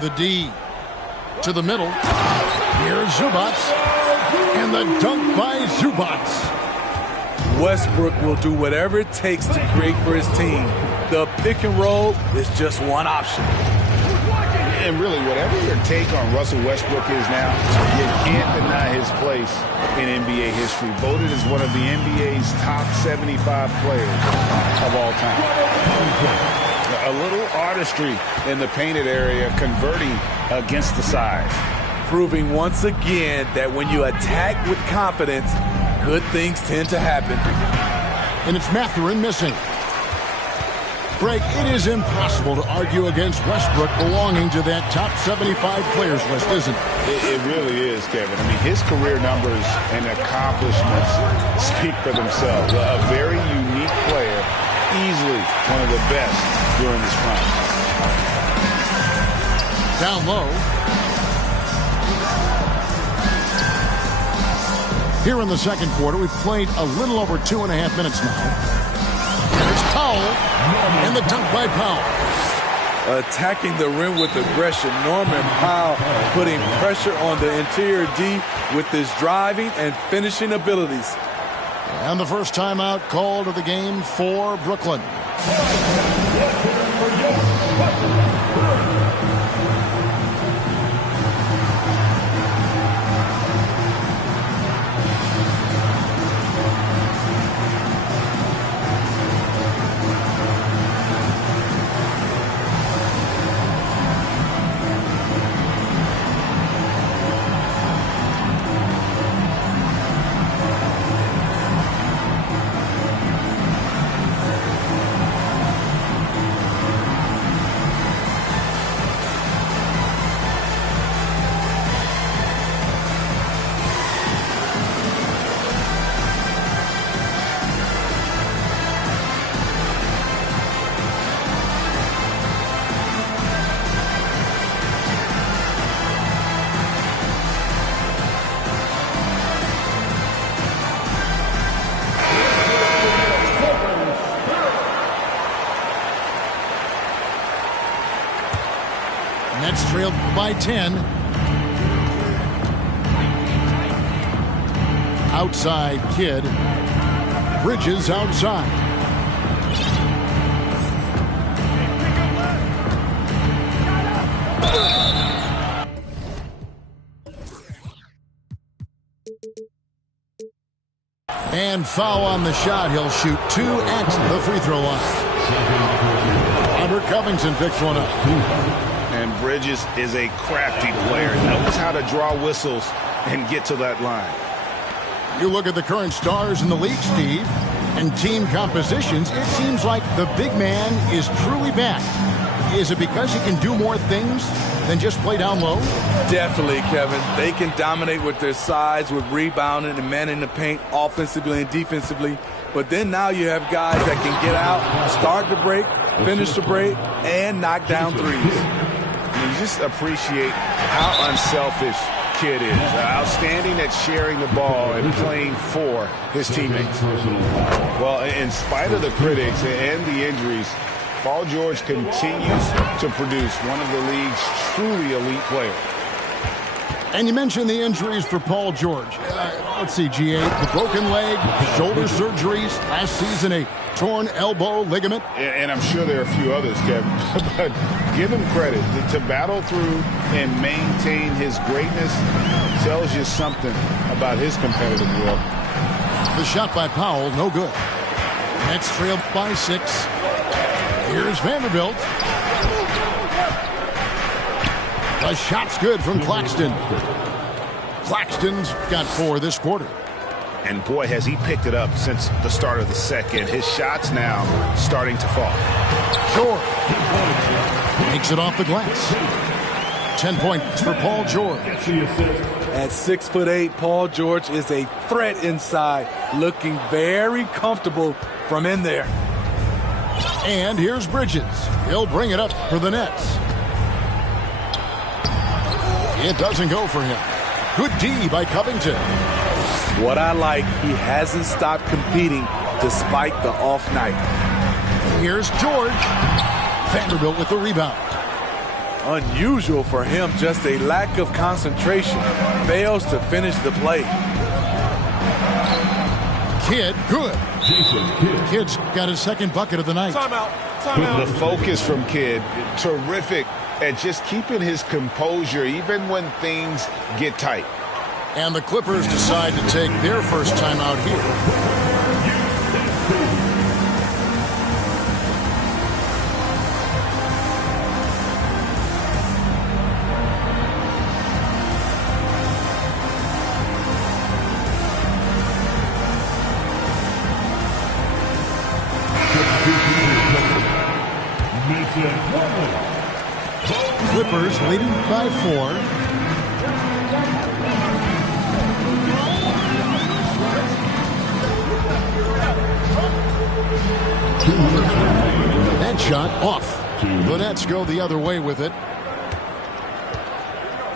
the D. To the middle. Here's Zubats. And the dunk by Zubats. Westbrook will do whatever it takes to create for his team. The pick and roll is just one option. And really, whatever your take on Russell Westbrook is now, you can't deny his place in NBA history. Voted as one of the NBA's top 75 players of all time. A little artistry in the painted area, converting against the size. Proving once again that when you attack with confidence, good things tend to happen. And it's Mathurin missing. Greg, it is impossible to argue against Westbrook belonging to that top 75 players list, isn't it? It really is, Kevin. I mean, his career numbers and accomplishments speak for themselves. A very unique player, easily one of the best during his prime. Down low. Here in the second quarter, we've played a little over 2.5 minutes now. There's Powell, and the dunk by Powell. Attacking the rim with aggression. Norman Powell putting pressure on the interior D with his driving and finishing abilities. And the first timeout called of the game for Brooklyn. Nets trailed by 10. Outside Kidd. Bridges outside. And foul on the shot. He'll shoot 2 at the free throw line. Robert Covington picks one up. And Bridges is a crafty player. Knows how to draw whistles and get to that line. You look at the current stars in the league, Steve, and team compositions, it seems like the big man is truly back. Is it because he can do more things than just play down low? Definitely, Kevin. They can dominate with their size, with rebounding and manning the paint offensively and defensively. But then now you have guys that can get out, start the break, finish the break, and knock down threes. You just appreciate how unselfish Kidd is. Outstanding at sharing the ball and playing for his teammates. Well, in spite of the critics and the injuries, Paul George continues to produce one of the league's truly elite players. And you mentioned the injuries for Paul George. Let's see, G8, the broken leg, shoulder surgeries, last season a torn elbow ligament. And I'm sure there are a few others, Kevin. But give him credit. To battle through and maintain his greatness tells you something about his competitive will. The shot by Powell, no good. Nets trailed by 6. Here's Vanderbilt. The shot's good from Claxton. Claxton's got 4 this quarter. And boy, has he picked it up since the start of the second. His shot's now starting to fall. George makes it off the glass. 10 points for Paul George. At 6'8", Paul George is a threat inside, looking very comfortable from in there. And here's Bridges. He'll bring it up for the Nets. It doesn't go for him. Good D by Covington. What I like, he hasn't stopped competing despite the off night. Here's George. Vanderbilt with the rebound. Unusual for him, just a lack of concentration. Fails to finish the play. Kidd, good. Kidd's got his second bucket of the night. The focus from Kidd, terrific at just keeping his composure even when things get tight. And the Clippers decide to take their first timeout here. Clippers leading by 4. That shot off. The Nets go the other way with it.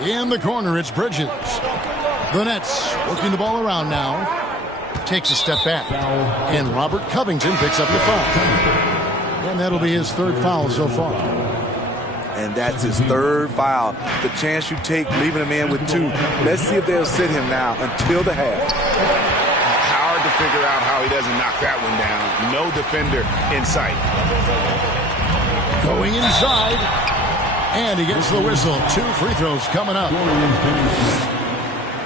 In the corner, it's Bridges. The Nets working the ball around now. Takes a step back. And Robert Covington picks up the foul. And that'll be his third foul so far. And that's his third foul. The chance you take leaving him in with 2. Let's see if they'll sit him now until the half. Hard to figure out how he doesn't knock that one down. No defender in sight. Going inside. And he gets the whistle. 2 free throws coming up.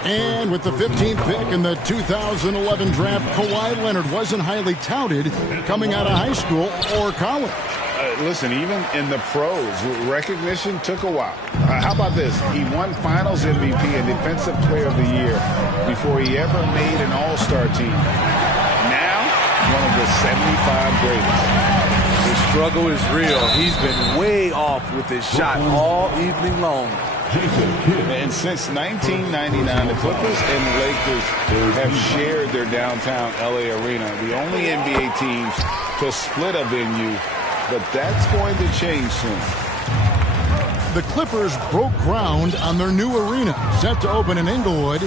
And with the 15th pick in the 2011 draft, Kawhi Leonard wasn't highly touted coming out of high school or college. Listen, even in the pros, recognition took a while. How about this? He won Finals MVP and Defensive Player of the Year before he ever made an All-Star team. Now, one of the 75 greatest. The struggle is real. He's been way off with his shot all evening long. And since 1999, the Clippers and the Lakers have shared their downtown LA arena, the only NBA teams to split a venue. But that's going to change soon. The Clippers broke ground on their new arena, set to open in Inglewood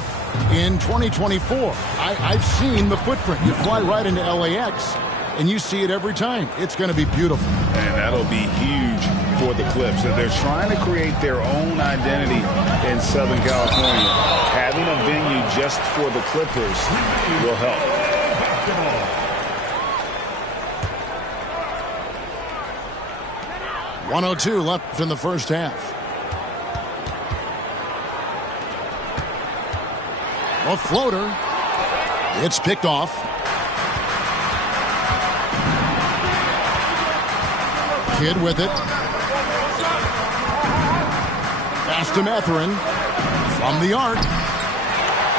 in 2024. I've seen the footprint. You fly right into LAX, and you see it every time. It's going to be beautiful. And that'll be huge for the Clips. They're trying to create their own identity in Southern California. Having a venue just for the Clippers will help. 1:02 left in the first half. A floater. It's picked off. Kidd with it. Pass to Mathurin. From the arc.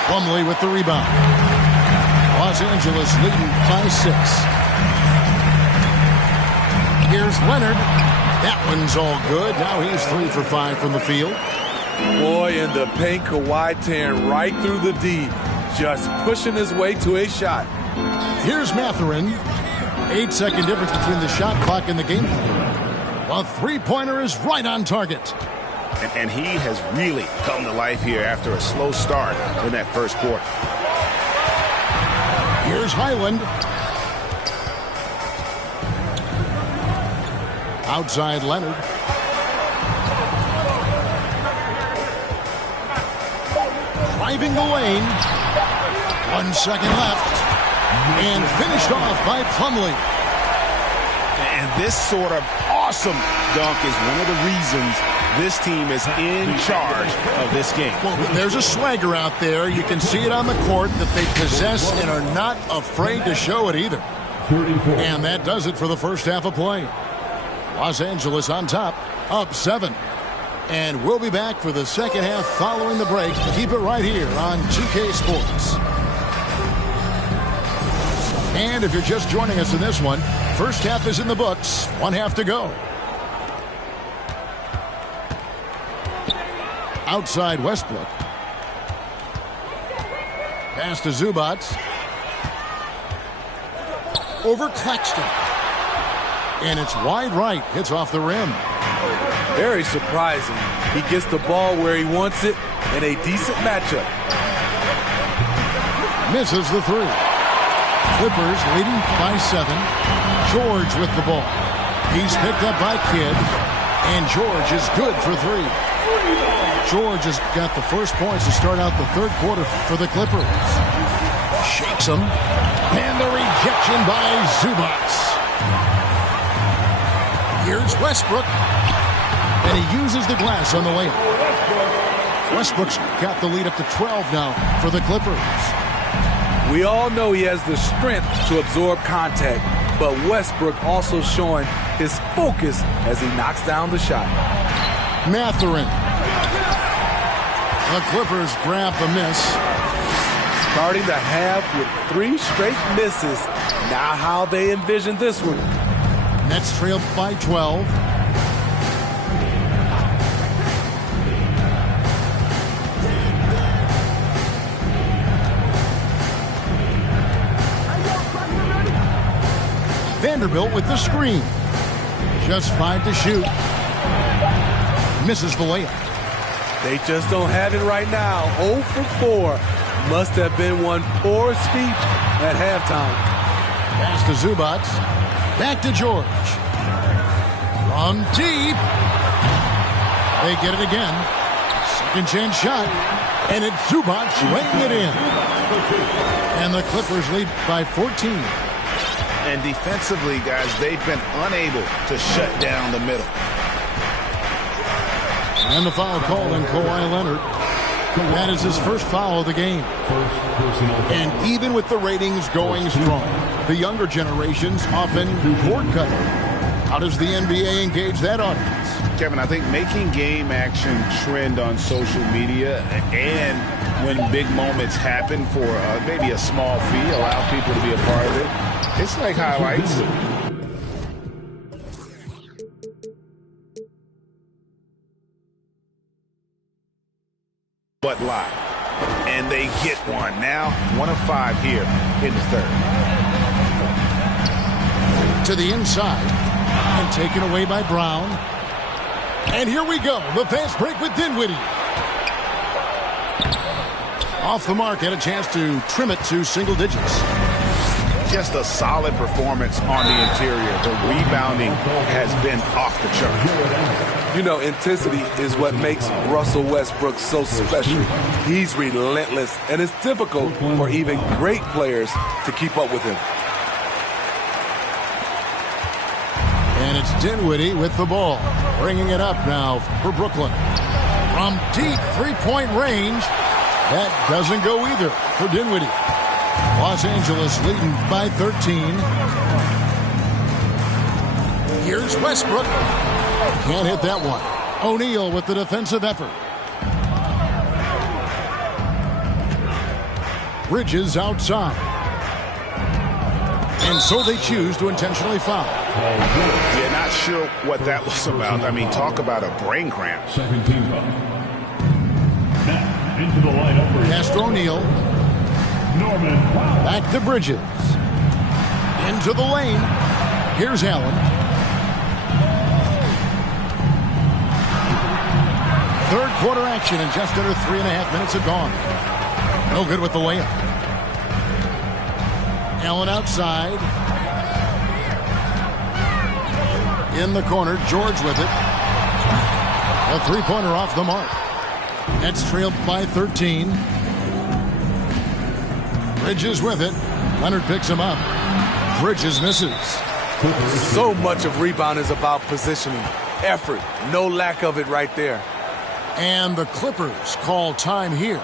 Plumlee with the rebound. Los Angeles leading by 6. Here's Leonard. That one's all good. Now he's 3 for 5 from the field. Boy, in the paint, Kawhi tearing right through the D. Just pushing his way to a shot. Here's Mathurin. 8-second difference between the shot clock and the game clock. A three-pointer is right on target. And he has really come to life here after a slow start in that first quarter. Here's Highland. Outside Leonard. Driving the lane. 1 second left. And finished off by Plumlee. And this sort of awesome dunk is one of the reasons this team is in charge of this game. Well, there's a swagger out there. You can see it on the court that they possess and are not afraid to show it either. And that does it for the first half of play. Los Angeles on top, up 7. And we'll be back for the second half following the break. Keep it right here on 2K Sports. And if you're just joining us in this one, first half is in the books. 1 half to go. Outside Westbrook. Pass to Zubac. Over Claxton. And it's wide right. Hits off the rim. Very surprising. He gets the ball where he wants it in a decent matchup. Misses the 3. Clippers leading by 7. George with the ball. He's picked up by Kidd. And George is good for 3. George has got the first points to start out the third quarter for the Clippers. Shakes him. And the rejection by Zubac. Here's Westbrook. And he uses the glass on the layup. Westbrook's got the lead up to 12 now for the Clippers. We all know he has the strength to absorb contact, but Westbrook also showing his focus as he knocks down the shot. Mathurin. The Clippers grab the miss. Starting the half with 3 straight misses. Now how they envision this one. Nets trailed by 12. Vanderbilt with the screen. Just 5 to shoot. Misses the layup. They just don't have it right now. 0 for 4. Must have been one poor speech at halftime. Pass to Zubac. Back to George. From deep. They get it again. Second chance shot. And it's Zubac laying it in. And the Clippers lead by 14. And defensively, guys, they've been unable to shut down the middle. And the foul called on Kawhi Leonard. That is his first foul of the game. And even with the ratings going strong, the younger generations often cord cutting. How does the NBA engage that audience? Kevin, I think making game action trend on social media and when big moments happen for maybe a small fee, allow people to be a part of it. It's like highlights. But live. And they get one. Now, 1 of 5 here in the third. To the inside. And taken away by Brown. And here we go. The fast break with Dinwiddie. Off the mark. Had a chance to trim it to single digits. Just a solid performance on the interior. The rebounding has been off the chart. You know, intensity is what makes Russell Westbrook so special. He's relentless, and it's difficult for even great players to keep up with him. And it's Dinwiddie with the ball. Bringing it up now for Brooklyn. From deep three-point range. That doesn't go either for Dinwiddie. Los Angeles leading by 13. Here's Westbrook. Can't hit that one. O'Neal with the defensive effort. Bridges outside. And so they choose to intentionally foul. Yeah, not sure what that was about. I mean, talk about a brain cramp. Second team foul. Now into the lineup for Castro O'Neal. Norman. Back to Bridges. Into the lane. Here's Allen. Third quarter action and just under 3.5 minutes have gone. No good with the layup. Allen outside. In the corner, George with it. A three-pointer off the mark. Nets trailed by 13. Bridges with it. Leonard picks him up. Bridges misses. So much of rebound is about positioning. Effort. No lack of it right there. And the Clippers call time here.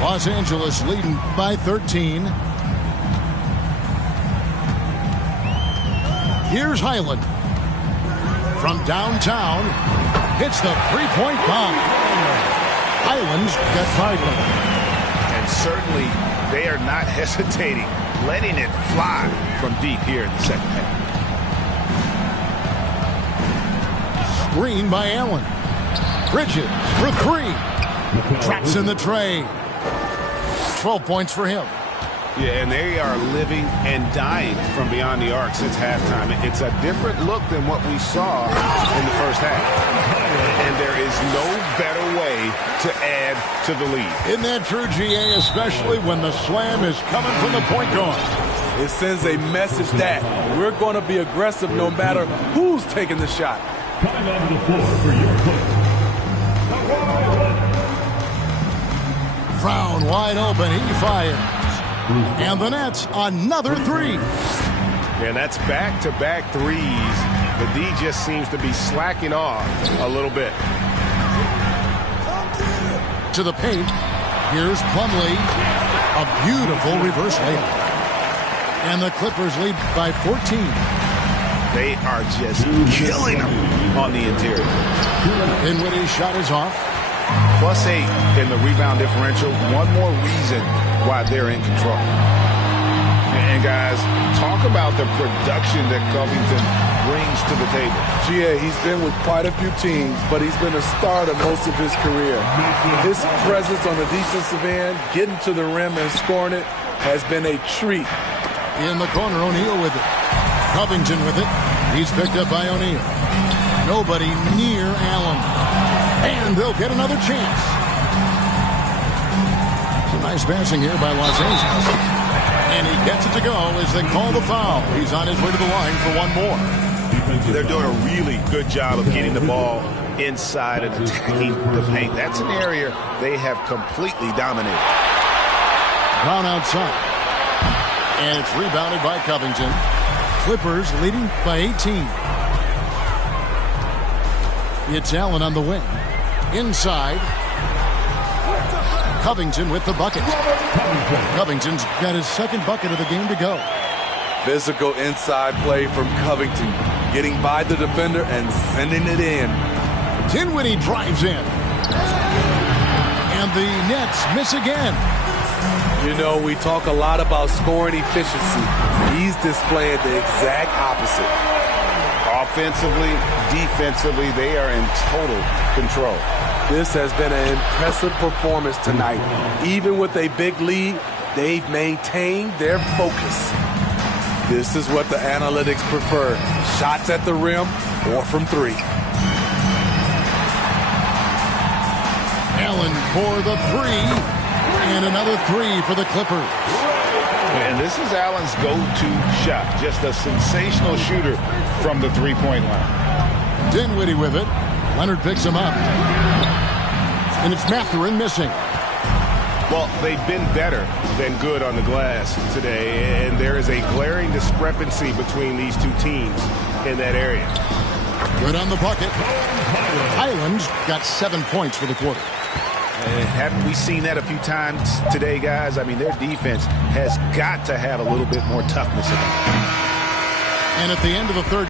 Los Angeles leading by 13. Here's Highland. From downtown, hits the three-point bomb. Highland's got 5 of them. And certainly they are not hesitating, letting it fly from deep here in the second half. screen by Allen. Bridges for three. Traps in the tray. 12 points for him. Yeah, and they are living and dying from beyond the arc since halftime. It's a different look than what we saw in the first half. And there is no better way to add to the lead. Isn't that true, GA, especially when the slam is coming from the point guard? It sends a message that we're going to be aggressive no matter who's taking the shot. Coming onto the floor for your opponent. Brown wide open. He fires. And the Nets, another three. And that's back-to-back threes. The D just seems to be slacking off a little bit. To the paint. Here's Plumlee. A beautiful reverse layup. And the Clippers lead by 14. They are just killing them on the interior. Dinwiddie's shot is off. +8 in the rebound differential. One more reason why they're in control. And guys, talk about the production that Covington brings to the table. GA, he's been with quite a few teams, but he's been a starter most of his career. His presence on the defensive end, getting to the rim and scoring it, has been a treat. In the corner, O'Neal with it. Covington with it. He's picked up by O'Neal. Nobody near Allen. And they'll get another chance. Some nice passing here by Los Angeles. And he gets it to go as they call the foul. He's on his way to the line for one more. They're doing a really good job of getting the ball inside and attacking the paint. That's an area they have completely dominated. Brown outside. And it's rebounded by Covington. Clippers leading by 18. It's Allen on the wing. Inside. Covington with the bucket. Covington's got his second bucket of the game to go. Physical inside play from Covington. Getting by the defender and sending it in. Dinwiddie drives in. And the Nets miss again. You know, we talk a lot about scoring efficiency. He's displaying the exact opposite. Offensively, defensively, they are in total control. This has been an impressive performance tonight. Even with a big lead, they've maintained their focus. This is what the analytics prefer. Shots at the rim or from three. Allen for the three. And another three for the Clippers. And this is Allen's go-to shot. Just a sensational shooter from the three-point line. Dinwiddie with it. Leonard picks him up. And it's Mathurin missing. Well, they've been better than good on the glass today, and there is a glaring discrepancy between these two teams in that area. Good on the bucket. Highlands got 7 points for the quarter. Haven't we seen that a few times today, guys? I mean, their defense has got to have a little bit more toughness in it. And at the end of the third